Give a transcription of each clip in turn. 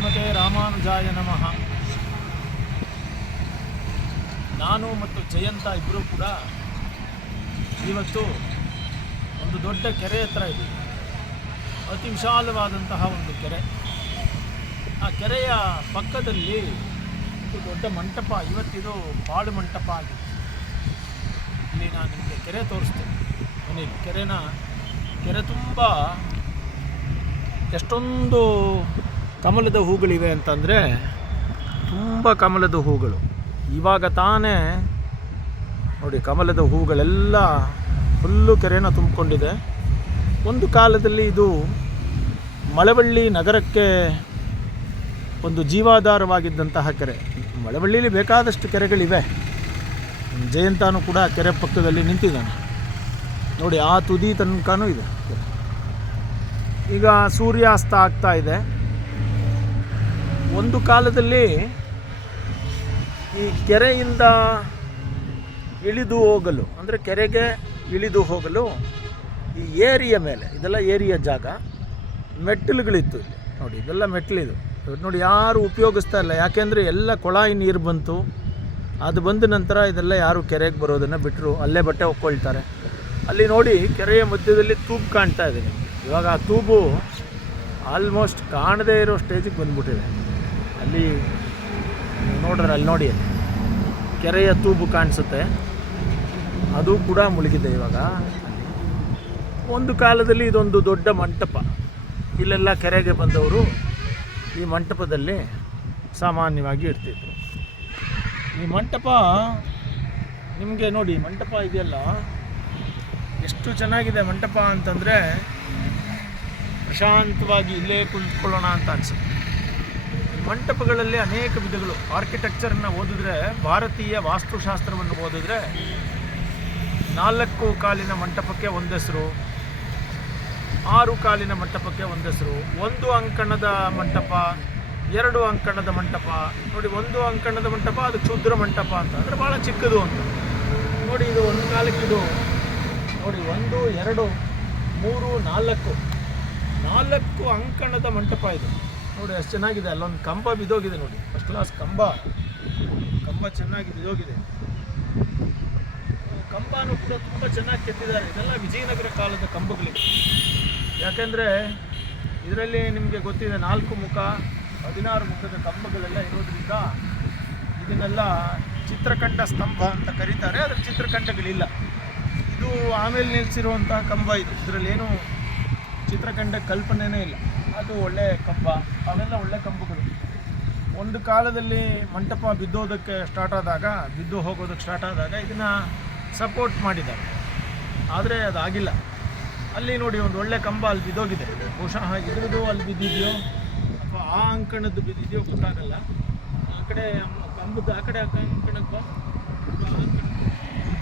ಶ್ರೀಮತೆ ರಾಮಾನುಜಾಯ ನಮಃ. ನಾನು ಮತ್ತು ಜಯಂತ ಇಬ್ಬರೂ ಕೂಡ ಇವತ್ತು ಒಂದು ದೊಡ್ಡ ಕೆರೆ ಹತ್ರ ಇದ್ದೀವಿ. ಅತಿ ವಿಶಾಲವಾದಂತಹ ಒಂದು ಕೆರೆ. ಆ ಕೆರೆಯ ಪಕ್ಕದಲ್ಲಿ ಒಂದು ದೊಡ್ಡ ಮಂಟಪ, ಇವತ್ತಿದು ಬಾಳು ಮಂಟಪ ಆಗಿದೆ. ಇಲ್ಲಿ ನಾನು ನಿಮಗೆ ಕೆರೆ ತೋರಿಸ್ತೇನೆ. ಮನೆ ಕೆರೆನ, ಕೆರೆ ತುಂಬ ಎಷ್ಟೊಂದು ಕಮಲದ ಹೂಗಳಿವೆ ಅಂತಂದರೆ ತುಂಬ ಕಮಲದ ಹೂಗಳು. ಇವಾಗ ತಾನೇ ನೋಡಿ ಕಮಲದ ಹೂಗಳೆಲ್ಲ ಫುಲ್ಲು ಕೆರೆನ ತುಂಬಿಕೊಂಡಿದೆ. ಒಂದು ಕಾಲದಲ್ಲಿ ಇದು ಮಳವಳ್ಳಿ ನಗರಕ್ಕೆ ಒಂದು ಜೀವಾಧಾರವಾಗಿದ್ದಂತಹ ಕೆರೆ. ಮಳವಳ್ಳಿಲಿ ಬೇಕಾದಷ್ಟು ಕೆರೆಗಳಿವೆ. ಜಯಂತಾನು ಕೂಡ ಕೆರೆ ಪಕ್ಕದಲ್ಲಿ ನಿಂತಿದ್ದಾನೆ. ನೋಡಿ ಆ ತುದಿ ತನಕನೂ ಇದೆ. ಈಗ ಸೂರ್ಯಾಸ್ತ ಆಗ್ತಾ ಇದೆ. ಒಂದು ಕಾಲದಲ್ಲಿ ಈ ಕೆರೆಯಿಂದ ಇಳಿದು ಹೋಗಲು, ಅಂದರೆ ಕೆರೆಗೆ ಇಳಿದು ಹೋಗಲು ಈ ಏರಿಯ ಮೇಲೆ, ಇದೆಲ್ಲ ಏರಿಯ ಜಾಗ, ಮೆಟ್ಟಿಲುಗಳಿತ್ತು ಇಲ್ಲಿ. ನೋಡಿ, ಇದೆಲ್ಲ ಮೆಟ್ಟಿಲಿದು. ನೋಡಿ, ಯಾರು ಉಪಯೋಗಿಸ್ತಾ ಇಲ್ಲ. ಯಾಕೆಂದರೆ ಎಲ್ಲ ಕೊಳಾಯಿ ನೀರು ಬಂತು. ಅದು ಬಂದ ನಂತರ ಇದೆಲ್ಲ ಯಾರು ಕೆರೆಗೆ ಬರೋದನ್ನು ಬಿಟ್ಟರು ಅಲ್ಲೇ ಬಟ್ಟೆ ಒಕ್ಕೊಳ್ತಾರೆ. ಅಲ್ಲಿ ನೋಡಿ, ಕೆರೆಯ ಮಧ್ಯದಲ್ಲಿ ತೂಬು ಕಾಣ್ತಾ ಇದೆ ಇವಾಗ ಆ ತೂಬು ಆಲ್ಮೋಸ್ಟ್ ಕಾಣದೇ ಇರೋ ಸ್ಟೇಜಿಗೆ ಬಂದ್ಬಿಟ್ಟಿದೆ. ಅಲ್ಲಿ ನೋಡ್ರಿ ಅಲ್ಲಿ ನೋಡಿ. ಕೆರೆಯ ತೂಬು ಕಾಣಿಸುತ್ತೆ. ಅದು ಕೂಡ ಮುಳುಗಿದೆ ಇವಾಗ. ಒಂದು ಕಾಲದಲ್ಲಿ ಇದೊಂದು ದೊಡ್ಡ ಮಂಟಪ. ಇಲ್ಲೆಲ್ಲ ಕೆರೆಗೆ ಬಂದವರು ಈ ಮಂಟಪದಲ್ಲಿ ಸಾಮಾನ್ಯವಾಗಿ ಇರ್ತಿದ್ರು. ಈ ಮಂಟಪ ನಿಮಗೆ ನೋಡಿ, ಮಂಟಪ ಇದೆಯಲ್ಲ? ಎಷ್ಟು ಚೆನ್ನಾಗಿದೆ ಮಂಟಪ ಅಂತಂದರೆ ಪ್ರಶಾಂತವಾಗಿ ಇಲ್ಲೇ ಕುಳಿತುಕೊಳ್ಳೋಣ ಅಂತ ಅನ್ಸುತ್ತೆ. ಮಂಟಪಗಳಲ್ಲಿ ಅನೇಕ ವಿಧಗಳು. ಆರ್ಕಿಟೆಕ್ಚರ್ನ ಓದಿದ್ರೆ, ಭಾರತೀಯ ವಾಸ್ತುಶಾಸ್ತ್ರವನ್ನು ಓದಿದ್ರೆ ನಾಲ್ಕು ಕಾಲಿನ ಮಂಟಪಕ್ಕೆ ಒಂದೆಸರು ಆರು ಕಾಲಿನ ಮಂಟಪಕ್ಕೆ ಒಂದೆಸರು ಒಂದು ಅಂಕಣದ ಮಂಟಪ, ಎರಡು ಅಂಕಣದ ಮಂಟಪ. ನೋಡಿ, ಒಂದು ಅಂಕಣದ ಮಂಟಪ, ಅದು ಕ್ಷುದ್ರ ಮಂಟಪ ಅಂತ. ಅಂದರೆ ಭಾಳ ಚಿಕ್ಕದು ಅಂತ. ನೋಡಿ, ಇದು ಒಂದು ಕಾಲಕ್ಕೆ ಇದು. ನೋಡಿ, ಒಂದು, ಎರಡು, ಮೂರು, ನಾಲ್ಕು. ನಾಲ್ಕು ಅಂಕಣದ ಮಂಟಪ ಇದು. ನೋಡಿ, ಅಷ್ಟು ಚೆನ್ನಾಗಿದೆ. ಅಲ್ಲೊಂದು ಕಂಬ ಬಿದ್ದೋಗಿದೆ ನೋಡಿ. ಫಸ್ಟ್ ಕ್ಲಾಸ್ ಕಂಬ. ಕಂಬ ಚೆನ್ನಾಗಿ ಬಿದ್ದೋಗಿದೆ. ಕಂಬನೂ ಕೂಡ ತುಂಬ ಚೆನ್ನಾಗಿ ಕೆತ್ತಿದ್ದಾರೆ. ಇದೆಲ್ಲ ವಿಜಯನಗರ ಕಾಲದ ಕಂಬಗಳಿಗೆ ಯಾಕೆಂದರೆ ಇದರಲ್ಲಿ ನಿಮಗೆ ಗೊತ್ತಿದೆ, ನಾಲ್ಕು ಮುಖ, ಹದಿನಾರು ಮುಖದ ಕಂಬಗಳೆಲ್ಲ ಇರೋದ್ರಿಂದ ಇದನ್ನೆಲ್ಲ ಚಿತ್ರಕಂಡ ಸ್ತಂಭ ಅಂತ ಕರೀತಾರೆ. ಅದರ ಚಿತ್ರಕಂಡಗಳಿಲ್ಲ ಇದು ಆಮೇಲೆ ನಿಲ್ಲಿಸಿರುವಂಥ ಕಂಬ ಇದು. ಇದರಲ್ಲಿ ಏನು ಚಿತ್ರಕಂಡ ಕಲ್ಪನೆನೇ ಇಲ್ಲ. ಅದು ಒಳ್ಳೆ ಕಂಬ. ಅವೆಲ್ಲ ಒಳ್ಳೆ ಕಂಬಗಳು. ಒಂದು ಕಾಲದಲ್ಲಿ ಮಂಟಪ ಬಿದ್ದೋದಕ್ಕೆ ಸ್ಟಾರ್ಟ್ ಆದಾಗ, ಬಿದ್ದು ಹೋಗೋದಕ್ಕೆ ಸ್ಟಾರ್ಟ್ ಆದಾಗ ಇದನ್ನು ಸಪೋರ್ಟ್ ಮಾಡಿದ್ದಾರೆ. ಆದರೆ ಅದಾಗಿಲ್ಲ ಅಲ್ಲಿ ನೋಡಿ ಒಂದು ಒಳ್ಳೆ ಕಂಬ ಅಲ್ಲಿ ಬಿದ್ದೋಗಿದೆ. ಬಹುಶಃ ಇದ್ರದ್ದು ಅಲ್ಲಿ ಬಿದ್ದಿದೆಯೋ, ಅಥವಾ ಆ ಅಂಕಣದ್ದು ಬಿದ್ದಿದೆಯೋ ಗೊತ್ತಾಗಲ್ಲ. ಆ ಕಡೆ ಕಂಬದ್ದು ಆ ಕಡೆ ಆ ಅಂಕಣಕ್ಕೆ ಬಾ. ಆ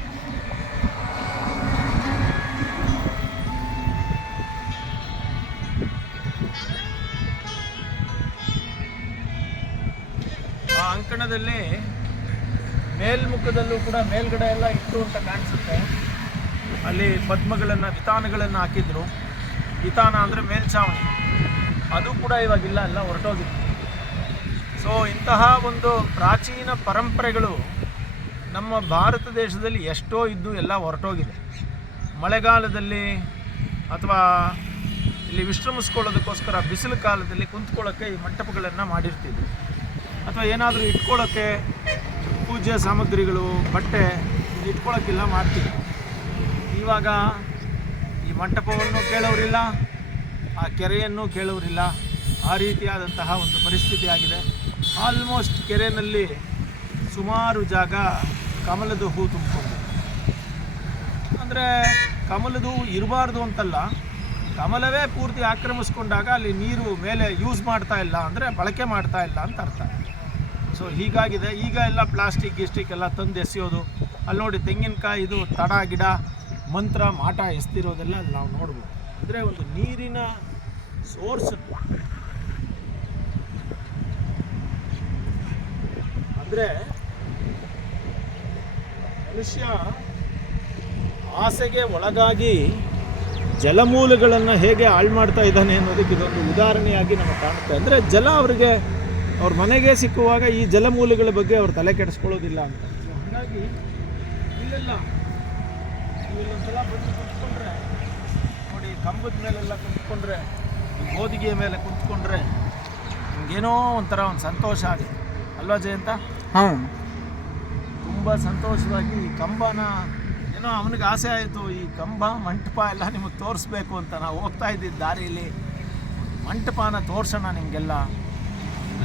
ಅಂಕಣದಲ್ಲಿ ಮೇಲ್ಮುಖದಲ್ಲೂ ಕೂಡ ಮೇಲ್ಗಡೆ ಎಲ್ಲ ಇಟ್ಟು ಅಂತ ಕಾಣಿಸುತ್ತೆ. ಅಲ್ಲಿ ಪದ್ಮಗಳನ್ನು, ವಿತಾನಗಳನ್ನು ಹಾಕಿದ್ರು. ವಿತಾನ ಅಂದರೆ ಮೇಲ್ಛಾವಣಿ. ಅದು ಕೂಡ ಇವಾಗಿಲ್ಲ, ಎಲ್ಲ ಹೊರಟೋಗಿತ್ತು ಸೊ ಇಂತಹ ಒಂದು ಪ್ರಾಚೀನ ಪರಂಪರೆಗಳು ನಮ್ಮ ಭಾರತ ದೇಶದಲ್ಲಿ ಎಷ್ಟೋ ಇದ್ದು ಎಲ್ಲ ಹೊರಟೋಗಿದೆ. ಮಳೆಗಾಲದಲ್ಲಿ ಅಥವಾ ಇಲ್ಲಿ ವಿಶ್ರಮಿಸ್ಕೊಳ್ಳೋದಕ್ಕೋಸ್ಕರ ಬಿಸಿಲು ಕಾಲದಲ್ಲಿ ಕುಂತ್ಕೊಳ್ಳೋಕ್ಕೆ ಈ ಮಂಟಪಗಳನ್ನು ಮಾಡಿರ್ತಿದ್ರು. ಅಥವಾ ಏನಾದರೂ ಇಟ್ಕೊಳ್ಳೋಕ್ಕೆ ಪೂಜೆ ಸಾಮಗ್ರಿಗಳು, ಬಟ್ಟೆ ಇಟ್ಕೊಳ್ಳೋಕ್ಕಿಲ್ಲ ಮಾಡ್ತಿದ್ರು ಇವಾಗ ಈ ಮಂಟಪವನ್ನು ಕೇಳೋರಿಲ್ಲ, ಆ ಕೆರೆಯನ್ನು ಕೇಳೋರಿಲ್ಲ. ಆ ರೀತಿಯಾದಂತಹ ಒಂದು ಪರಿಸ್ಥಿತಿ ಆಗಿದೆ ಆಲ್ಮೋಸ್ಟ್ ಕೆರೆಯಲ್ಲಿ ಸುಮಾರು ಜಾಗ ಕಮಲದ ಹೂ ತುಂಬಿಕೊಂಡು. ಅಂದರೆ ಕಮಲದ ಹೂ ಇರಬಾರ್ದು ಅಂತಲ್ಲ, ಕಮಲವೇ ಪೂರ್ತಿ ಆಕ್ರಮಿಸ್ಕೊಂಡಾಗ ಅಲ್ಲಿ ನೀರು ಮೇಲೆ ಯೂಸ್ ಮಾಡ್ತಾ ಇಲ್ಲ ಅಂದರೆ ಬಳಕೆ ಮಾಡ್ತಾ ಇಲ್ಲ ಅಂತ ಅರ್ಥ. ಸೊ ಹೀಗಾಗಿದೆ. ಈಗ ಎಲ್ಲ ಪ್ಲಾಸ್ಟಿಕ್ ಗಿಸ್ಟಿಕ್ ಎಲ್ಲ ತಂದು ಎಸೆಯೋದು. ಅಲ್ಲಿ ನೋಡಿ ತೆಂಗಿನಕಾಯಿ ಇದು ತಡ, ಗಿಡ, ಮಂತ್ರ, ಮಾಟ ಎಸ್ತಿರೋದೆಲ್ಲ ಅಲ್ಲಿ ನಾವು ನೋಡ್ಬೋದು. ಅಂದರೆ ಒಂದು ನೀರಿನ ಸೋರ್ಸ್ ಅಂದರೆ ಮನುಷ್ಯ ಆಸೆಗೆ ಒಳಗಾಗಿ ಜಲಮೂಲಗಳನ್ನು ಹೇಗೆ ಹಾಳು ಮಾಡ್ತಾ ಇದ್ದಾನೆ ಅನ್ನೋದಕ್ಕೆ ಇದೊಂದು ಉದಾಹರಣೆಯಾಗಿ ನಮಗೆ ಕಾಣುತ್ತೆ. ಅಂದರೆ ಜಲ ಅವರಿಗೆ ಅವ್ರ ಮನೆಗೆ ಸಿಕ್ಕುವಾಗ ಈ ಜಲಮೂಲಗಳ ಬಗ್ಗೆ ಅವ್ರು ತಲೆ ಕೆಡಿಸ್ಕೊಳ್ಳೋದಿಲ್ಲ ಅಂತ. ಸೊ ಹಾಗಾಗಿ ಇಲ್ಲೆಲ್ಲ ಇಲ್ಲೊಂದ್ಸಲ ಬಂದು ಕುತ್ಕೊಂಡ್ರೆ ನೋಡಿ ಕಂಬದ ಮೇಲೆಲ್ಲ ಕುತ್ಕೊಂಡ್ರೆ ಈ ಗೋದಿಗೆಯ ಮೇಲೆ ಕುತ್ಕೊಂಡ್ರೆ ನಿಮ್ಗೇನೋ ಒಂಥರ ಒಂದು ಸಂತೋಷ ಆಗುತ್ತೆ. ಅಲ್ವಾ ಜಯಂತ? ಹಾಂ. ತುಂಬ ಸಂತೋಷವಾಗಿ ಈ ಕಂಬನ ಏನೋ ಅವನಿಗೆ ಆಸೆ ಆಯಿತು ಈ ಕಂಬ ಮಂಟಪ ಎಲ್ಲ ನಿಮಗೆ ತೋರಿಸ್ಬೇಕು ಅಂತ ನಾವು ಹೋಗ್ತಾ ಇದ್ದಿದ್ದ ದಾರಿಯಲ್ಲಿ. ಮಂಟಪನ ತೋರ್ಸೋಣ ನಿಮಗೆಲ್ಲ.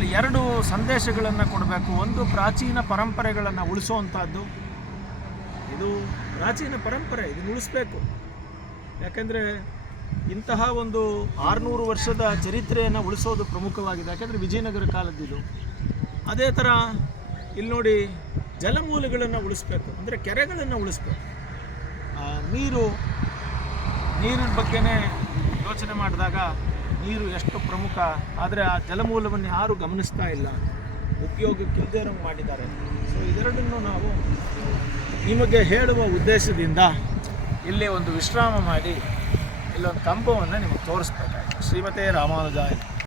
ಎರಡು ಸಂದೇಶಗಳನ್ನು ಕೊಡಬೇಕು. ಒಂದು ಪ್ರಾಚೀನ ಪರಂಪರೆಗಳನ್ನು ಉಳಿಸುವಂಥದ್ದು. ಇದು ಪ್ರಾಚೀನ ಪರಂಪರೆ, ಇದನ್ನು ಉಳಿಸ್ಬೇಕು. ಯಾಕೆಂದರೆ ಇಂತಹ ಒಂದು ಆರುನೂರು ವರ್ಷದ ಚರಿತ್ರೆಯನ್ನು ಉಳಿಸೋದು ಪ್ರಮುಖವಾಗಿದೆ. ಯಾಕೆಂದರೆ ವಿಜಯನಗರ ಕಾಲದ್ದಿದು. ಅದೇ ಥರ ಇಲ್ಲಿ ನೋಡಿ ಜಲಮೂಲಗಳನ್ನು ಉಳಿಸ್ಬೇಕು. ಅಂದರೆ ಕೆರೆಗಳನ್ನು ಉಳಿಸ್ಬೇಕು. ನೀರು, ನೀರಿನ ಬಗ್ಗೆನೇ ಯೋಚನೆ ಮಾಡಿದಾಗ ನೀರು ಎಷ್ಟು ಪ್ರಮುಖ? ಆದರೆ ಆ ಜಲಮೂಲವನ್ನು ಯಾರೂ ಗಮನಿಸ್ತಾ ಇಲ್ಲ. ಉಪಯೋಗಕ್ಕೆ ಇರೋಂಗೆ ಮಾಡಿದ್ದಾರೆ. ಸೊ ಇದೆರಡನ್ನು ನಾವು ನಿಮಗೆ ಹೇಳುವ ಉದ್ದೇಶದಿಂದ ಇಲ್ಲಿ ಒಂದು ವಿಶ್ರಾಮ ಮಾಡಿ ಇಲ್ಲೊಂದು ಕಂಬವನ್ನು ನಿಮಗೆ ತೋರಿಸ್ಬೇಕಾಯ್ತು. ಶ್ರೀಮತೇ ರಾಮಾನುಜಾಯ.